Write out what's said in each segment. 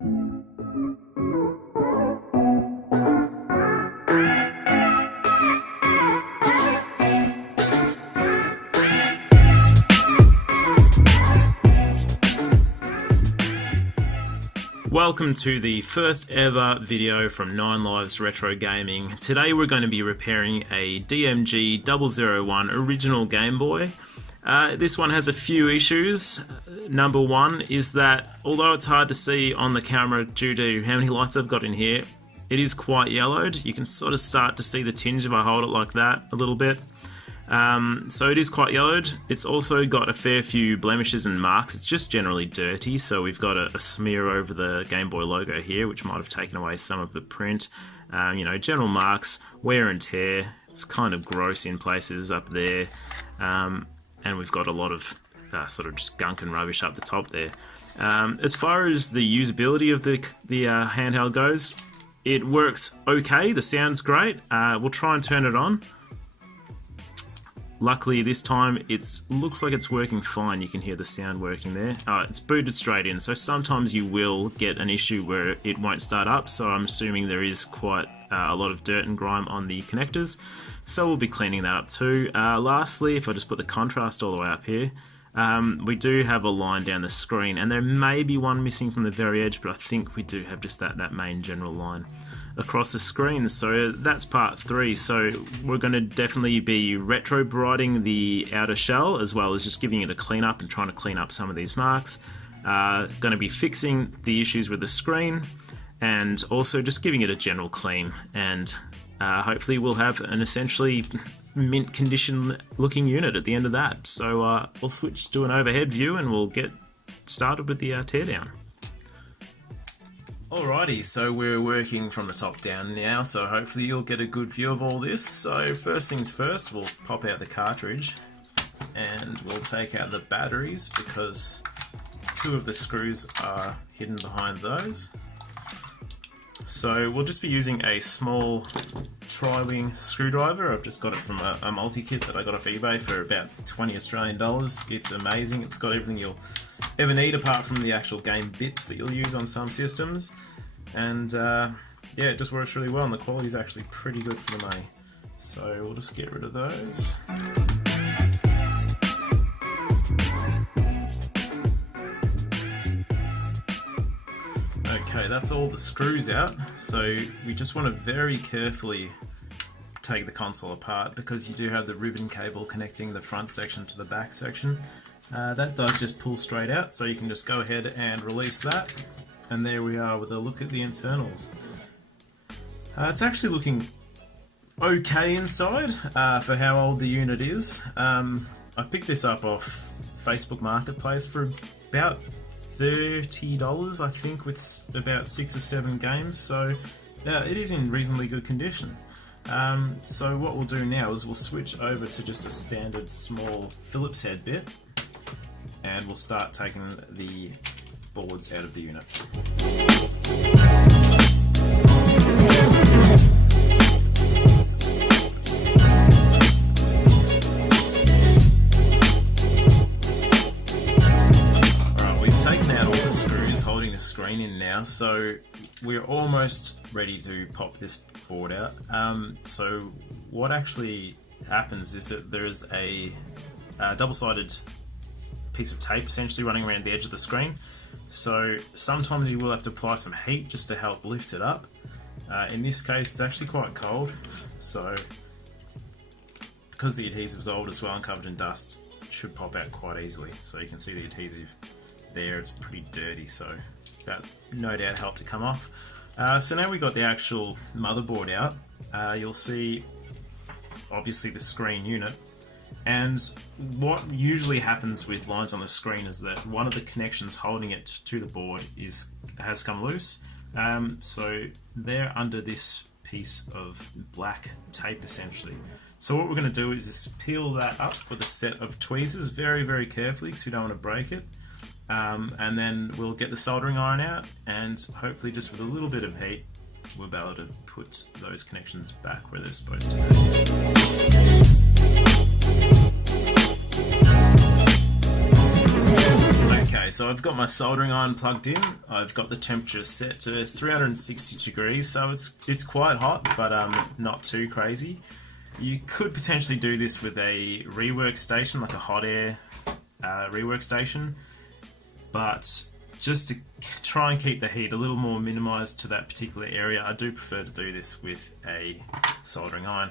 Welcome to the first ever video from 9 Lives Retro Gaming. Today we're going to be repairing a DMG001 original Game Boy. This one has a few issues. Number one is that although it's hard to see on the camera due to how many lights I've got in here, it is quite yellowed. You can sort of start to see the tinge if I hold it like that a little bit. So it is quite yellowed. It's also got a fair few blemishes and marks. It's just generally dirty, so we've got a smear over the Game Boy logo here, which might have taken away some of the print. You know, general marks, wear and tear. It's kind of gross in places up there. And we've got a lot of sort of just gunk and rubbish up the top there. As far as the usability of the handheld goes, it works okay. The sound's great. We'll try and turn it on. Luckily this time it looks like it's working fine. You can hear the sound working there. It's booted straight in, so sometimes you will get an issue where it won't start up, so I'm assuming there is quite a lot of dirt and grime on the connectors, so we'll be cleaning that up too. Lastly, if I just put the contrast all the way up here, we do have a line down the screen, and there may be one missing from the very edge, but I think we do have just that main general line across the screen. So that's part 3. So we're going to definitely be retrobriting the outer shell, as well as just giving it a clean up and trying to clean up some of these marks. Going to be fixing the issues with the screen, and also just giving it a general clean, and hopefully we'll have an essentially mint condition looking unit at the end of that. So we'll switch to an overhead view and we'll get started with the teardown. Alrighty, so we're working from the top down now, so hopefully you'll get a good view of all this. So first things first, we'll pop out the cartridge and we'll take out the batteries, because 2 of the screws are hidden behind those. So we'll just be using a small tri-wing screwdriver. I've just got it from a multi-kit that I got off eBay for about 20 Australian dollars. It's amazing. It's got everything you'll ever need apart from the actual game bits that you'll use on some systems. And yeah, it just works really well, and the quality is actually pretty good for the money. So we'll just get rid of those. Okay, that's all the screws out, so we just want to very carefully take the console apart, because you do have the ribbon cable connecting the front section to the back section. That does just pull straight out, so you can just go ahead and release that, and there we are with a look at the internals. It's actually looking okay inside for how old the unit is. I picked this up off Facebook Marketplace for about $30, I think, with about 6 or 7 games, so yeah, it is in reasonably good condition. So what we'll do now is we'll switch over to just a standard small Phillips head bit, and we'll start taking the boards out of the unit. Holding the screen in now, so we're almost ready to pop this board out. So what actually happens is that there is a double-sided piece of tape essentially running around the edge of the screen, so sometimes you will have to apply some heat just to help lift it up. In this case it's actually quite cold, so because the adhesive is old as well and covered in dust, it should pop out quite easily. So you can see the adhesive there, it's pretty dirty, so that no doubt helped to come off. So now we've got the actual motherboard out. You'll see obviously the screen unit, and what usually happens with lines on the screen is that one of the connections holding it to the board has come loose. So they're under this piece of black tape essentially. So what we're going to do is just peel that up with a set of tweezers very, very carefully, because we don't want to break it. And then we'll get the soldering iron out, and hopefully just with a little bit of heat we'll be able to put those connections back where they're supposed to be. Okay, Okay, so I've got my soldering iron plugged in. I've got the temperature set to 360 degrees, so it's quite hot, but not too crazy. You could potentially do this with a rework station, like a hot air rework station, but just to try and keep the heat a little more minimized to that particular area, I do prefer to do this with a soldering iron.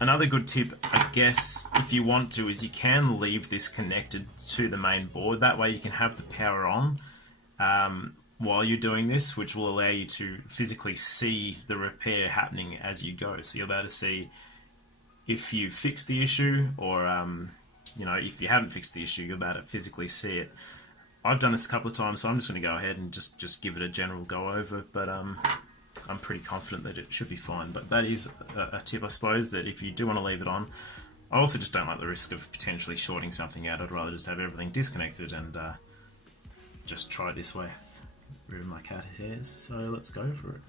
Another good tip, I guess, if you want to, is you can leave this connected to the main board. That way you can have the power on while you're doing this, which will allow you to physically see the repair happening as you go. So you'll be able to see if you fixed the issue, or you know, if you haven't fixed the issue, you'll be able to physically see it. I've done this a couple of times, so I'm just going to go ahead and just give it a general go over, but I'm pretty confident that it should be fine. But that is a tip, I suppose, that if you do want to leave it on. I also just don't like the risk of potentially shorting something out. I'd rather just have everything disconnected and just try it this way. Rid of my cat hairs, so let's go for it.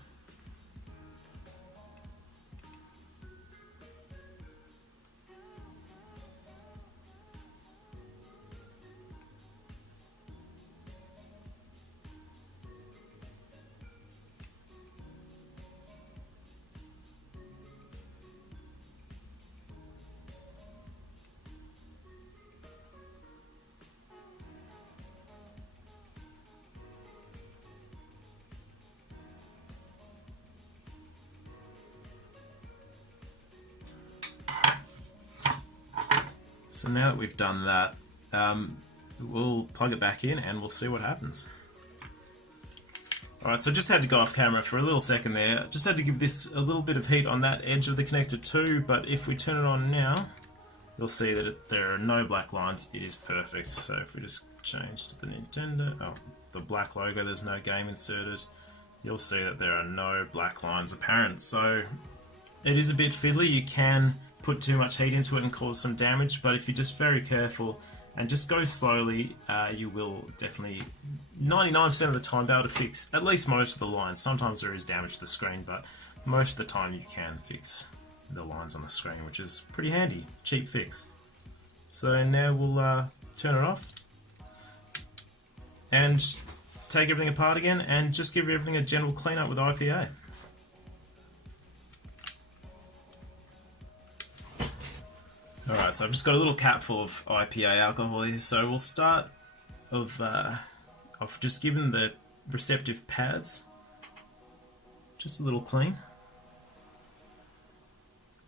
So now that we've done that, we'll plug it back in and we'll see what happens. Alright, so I just had to go off camera for a little second there. Just had to give this a little bit of heat on that edge of the connector too, but if we turn it on now, you'll see that there are no black lines. It is perfect. So if we just change to the Nintendo, the black logo, there's no game inserted, you'll see that there are no black lines apparent. So it is a bit fiddly. You can put too much heat into it and cause some damage, but if you're just very careful and just go slowly, you will definitely 99% of the time be able to fix at least most of the lines. Sometimes there is damage to the screen, but most of the time you can fix the lines on the screen, which is pretty handy. Cheap fix. So now we'll turn it off and take everything apart again and just give everything a general clean up with IPA. Alright, so I've just got a little cap full of IPA alcohol here, so we'll start I've just given the receptive pads just a little clean.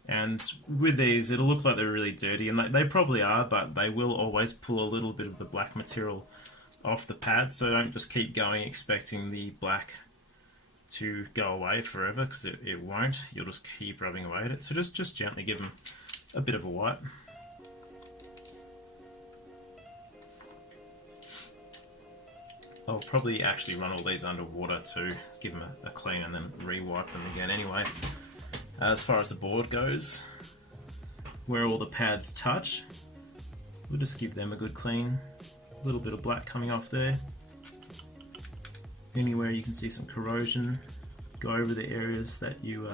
And with these, it'll look like they're really dirty, and they probably are, but they will always pull a little bit of the black material off the pad, so don't just keep going expecting the black to go away forever, because it won't. You'll just keep rubbing away at it. So just gently give them a bit of a wipe. I'll probably actually run all these under water to give them a clean and then re-wipe them again anyway. As far as the board goes, where all the pads touch, we'll just give them a good clean. A little bit of black coming off there. Anywhere you can see some corrosion, go over the areas that you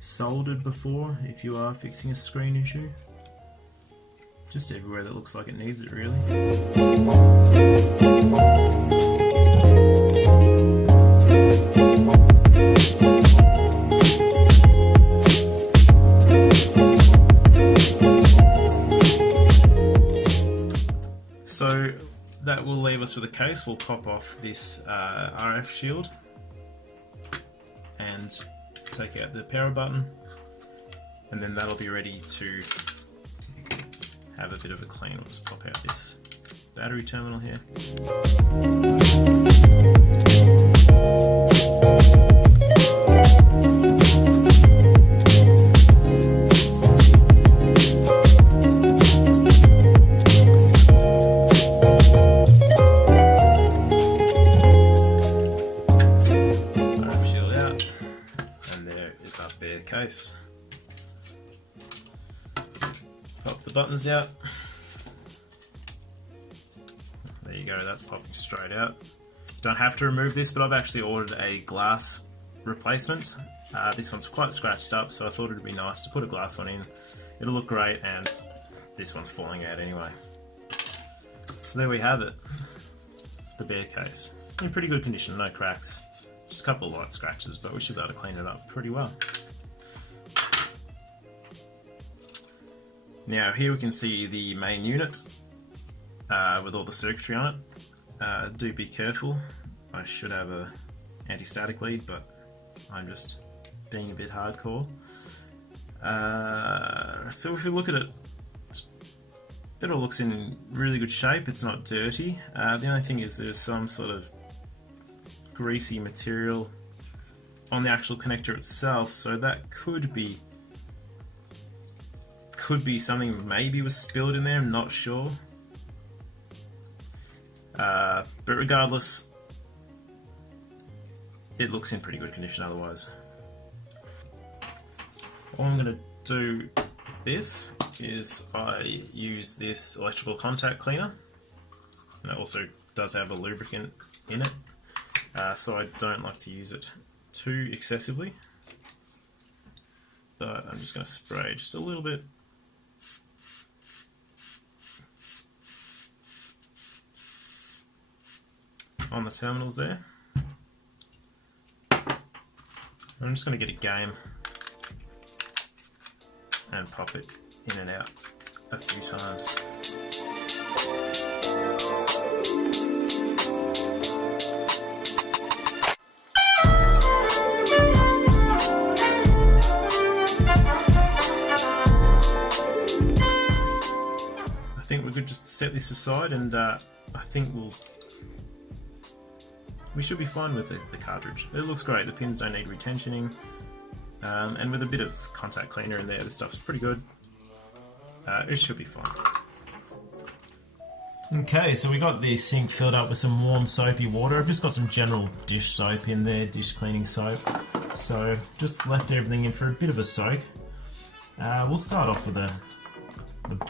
soldered before if you are fixing a screen issue. Just everywhere that looks like it needs it, really. So that will leave us with a case. We'll pop off this RF shield and take out the power button, and then that'll be ready to have a bit of a clean. We'll just pop out this battery terminal here. Shield out, and there is our bare case. Pop the buttons out. There you go, that's popping straight out. Don't have to remove this, but I've actually ordered a glass replacement. This one's quite scratched up, so I thought it'd be nice to put a glass one in. It'll look great, and this one's falling out anyway. So there we have it, the bare case. In pretty good condition, no cracks. Just a couple of light scratches, but we should be able to clean it up pretty well. Now here we can see the main unit with all the circuitry on it. Do be careful, I should have a anti-static lead, but I'm just being a bit hardcore. So if you look at it, it all looks in really good shape, it's not dirty. The only thing is there's some sort of greasy material on the actual connector itself, so that could be something maybe was spilled in there, I'm not sure. But regardless, it looks in pretty good condition otherwise. All I'm going to do with this is I use this electrical contact cleaner, and it also does have a lubricant in it, so I don't like to use it too excessively, but I'm just going to spray just a little bit on the terminals there. I'm just going to get a game and pop it in and out a few times. I think we're good just to set this aside, and I think we should be fine with the cartridge. It looks great, the pins don't need retensioning, and with a bit of contact cleaner in there, the stuff's pretty good. It should be fine. Okay, so we got the sink filled up with some warm soapy water. I've just got some general dish soap in there, dish cleaning soap. So just left everything in for a bit of a soak. We'll start off with the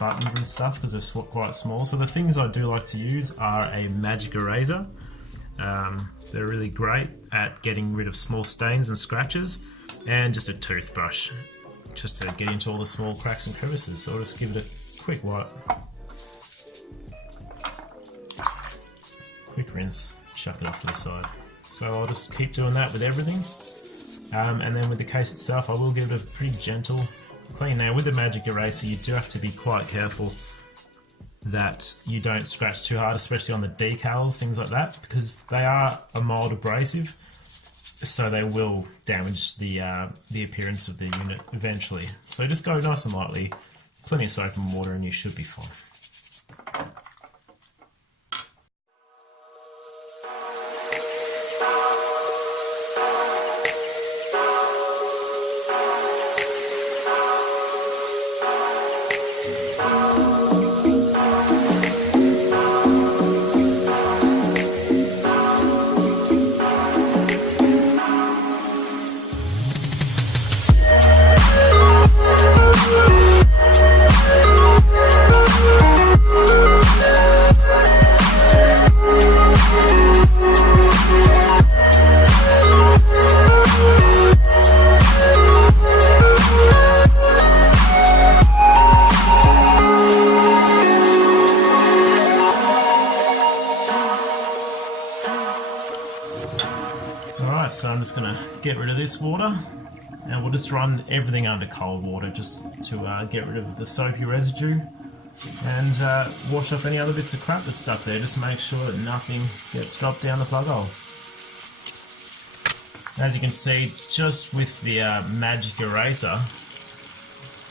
buttons and stuff because they're quite small. So the things I do like to use are a magic eraser. They're really great at getting rid of small stains and scratches, and just a toothbrush just to get into all the small cracks and crevices. So I'll just give it a quick wipe, quick rinse, chuck it off to the side. So I'll just keep doing that with everything, and then with the case itself I will give it a pretty gentle clean. Now with the magic eraser you do have to be quite careful that you don't scratch too hard, especially on the decals, things like that, because they are a mild abrasive, so they will damage the appearance of the unit eventually. So just go nice and lightly, plenty of soap and water, and you should be fine. So I'm just going to get rid of this water, and we'll just run everything under cold water just to get rid of the soapy residue, and wash off any other bits of crap that's stuck there, just to make sure that nothing gets dropped down the plug hole. As you can see, just with the magic eraser,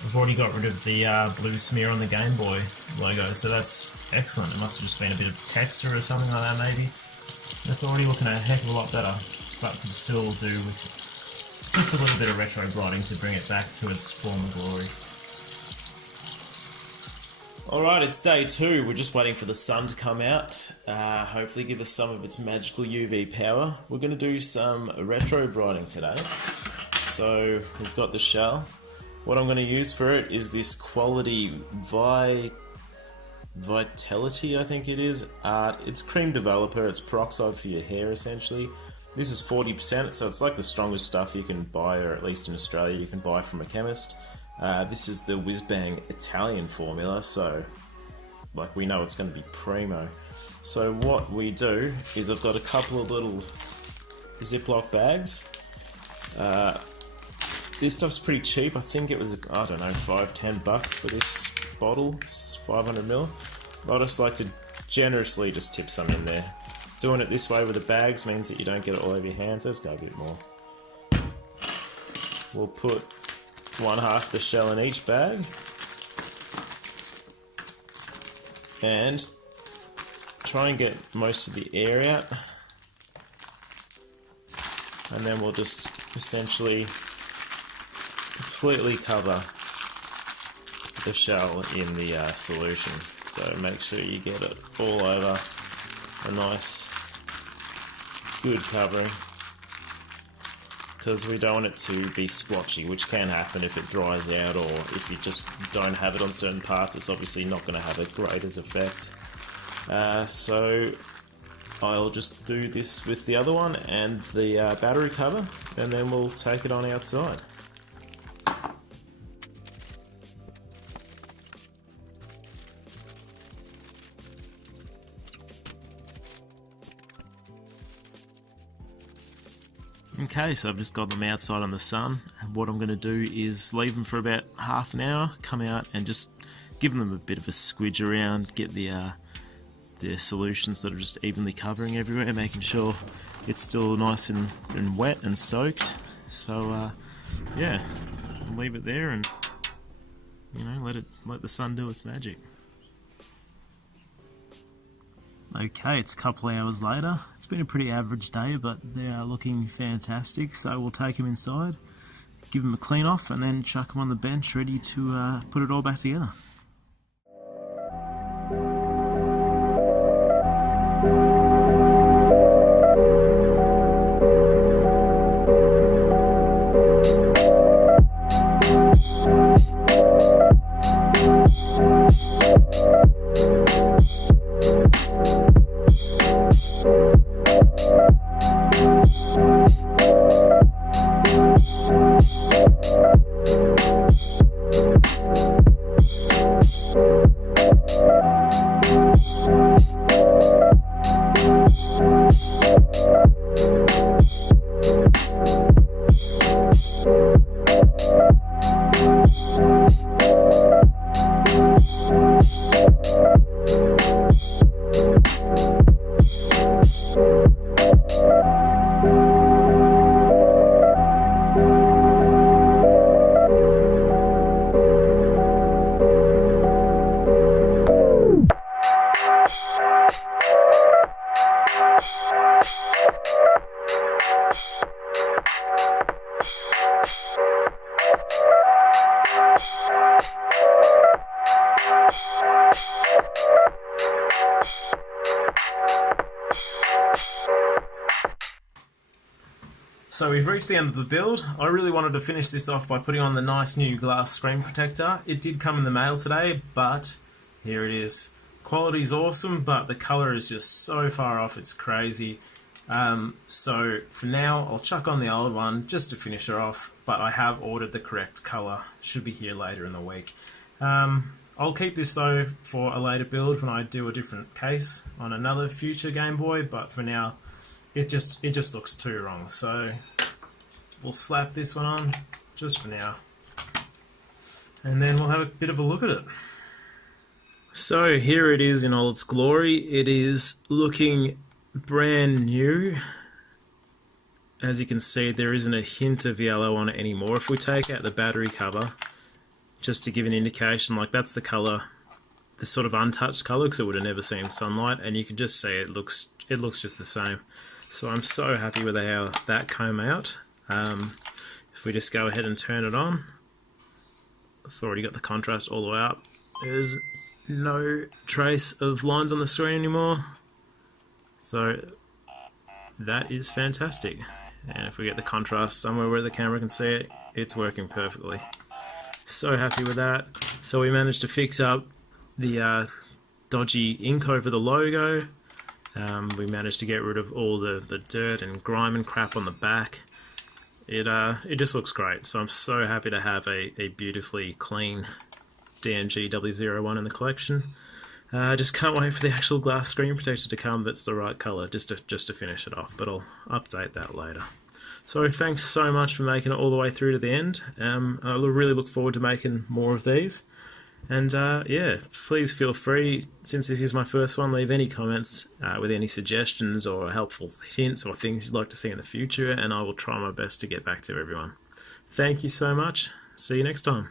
I've already got rid of the blue smear on the Game Boy logo, so that's excellent. It must have just been a bit of texture or something like that maybe. That's already looking a heck of a lot better, but could still do with just a little bit of retro brighting to bring it back to its former glory. Alright, it's day 2. We're just waiting for the sun to come out, hopefully give us some of its magical UV power. We're going to do some retro brighting today. So we've got the shell. What I'm going to use for it is this Quality Vitality, I think it is. It's cream developer, it's peroxide for your hair essentially. This is 40%, so it's like the strongest stuff you can buy, or at least in Australia you can buy from a chemist. This is the Whiz Bang Italian formula, so like we know it's going to be primo. So what we do is I've got a couple of little Ziploc bags. This stuff's pretty cheap. I think it was, I don't know, $5-10 for this bottle. It's 500 ml. I just like to generously just tip some in there. Doing it this way with the bags means that you don't get it all over your hands. Let's go a bit more. We'll put 1/2 the shell in each bag. And try and get most of the air out. And then we'll just essentially completely cover the shell in the solution. So make sure you get it all over, a nice good covering, because we don't want it to be splotchy, which can happen if it dries out, or if you just don't have it on certain parts. It's obviously not going to have a greatest effect. So I'll just do this with the other one and the battery cover, and then we'll take it on outside. Okay, so I've just got them outside in the sun, and what I'm going to do is leave them for about half an hour, come out and just give them a bit of a squidge around, get the solutions that are just evenly covering everywhere, making sure it's still nice and wet and soaked. So yeah, leave it there and, you know, let the sun do its magic. Okay, it's a couple hours later. It's been a pretty average day, but they are looking fantastic. So we'll take them inside, give them a clean off, and then chuck them on the bench ready to put it all back together. So we've reached the end of the build. I really wanted to finish this off by putting on the nice new glass screen protector. It did come in the mail today, but here it is. Quality's awesome, but the colour is just so far off, it's crazy. So for now, I'll chuck on the old one just to finish her off, but I have ordered the correct colour. Should be here later in the week. I'll keep this though for a later build when I do a different case on another future Game Boy, but for now, it just looks too wrong. So we'll slap this one on just for now, and then we'll have a bit of a look at it. So here it is in all its glory. It is looking brand new. As you can see, there isn't a hint of yellow on it anymore. If we take out the battery cover, just to give an indication, like that's the colour, the sort of untouched colour, because it would have never seen sunlight, and you can just see it looks just the same. So I'm so happy with how that came out. If we just go ahead and turn it on, it's already got the contrast all the way up. There's no trace of lines on the screen anymore. So that is fantastic. And if we get the contrast somewhere where the camera can see it, it's working perfectly. So happy with that. So we managed to fix up the dodgy ink over the logo. We managed to get rid of all the dirt and grime and crap on the back. It just looks great. So I'm so happy to have a beautifully clean DMG001 in the collection. Just can't wait for the actual glass screen protector to come that's the right colour, just to finish it off, but I'll update that later. So thanks so much for making it all the way through to the end. I really look forward to making more of these. And yeah, please feel free, since this is my first one, leave any comments with any suggestions or helpful hints or things you'd like to see in the future, and I will try my best to get back to everyone. Thank you so much. See you next time.